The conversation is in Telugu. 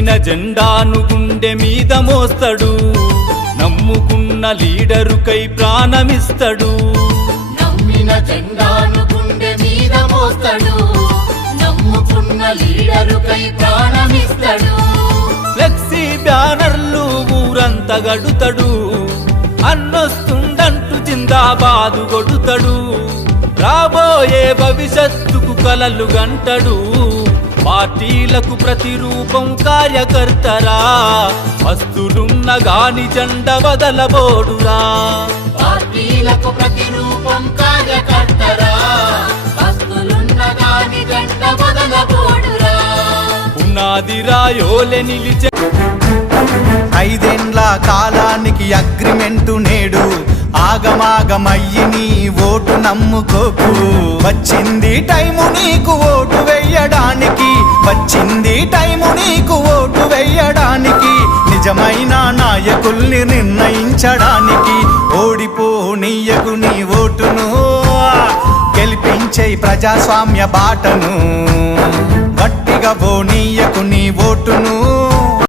నమ్మిన జెండాను గుండె మీద మోస్తాడు, నమ్ముకున్న లీడరుకై ప్రాణమిస్తాడు. నమ్మిన జెండాను గుండె మీద మోస్తాడు, నమ్ముకున్న లీడరుకై ప్రాణమిస్తాడు. ఫ్లెక్సీ బ్యానర్లు ఊరంతా గడుతాడు, అన్నొస్తుండంటూ జిందాబాదు కొడుతాడు. రాబోయే భవిష్యత్తుకు కలలు గంటడు, పార్టీలకు ప్రతిరూపం కార్యకర్తరా. వస్తులున్న గాని జెండ వదలబోడురా. పార్టీలకు ప్రతిరూపం కార్యకర్తరా, వస్తులున్న గాని జెండ వదలబోడురా. పునాది రాయోలే నిలిచే 5 ఏండ్ల కాలానికి అగ్రిమెంటు నేడు, ఆగమాగమయ్యి నీ ఓటు నమ్ముకోకు. వచ్చింది టైము నీకు ఓటు వెయ్యడానికి, వచ్చింది టైము నీకు ఓటు వెయ్యడానికి. నిజమైన నాయకుల్ని నిర్ణయించడానికి ఓడిపోనీయకు నీ ఓటును, గెలిపించే ప్రజాస్వామ్య బాటను. గట్టిగా పోనీయకు నీ ఓటును.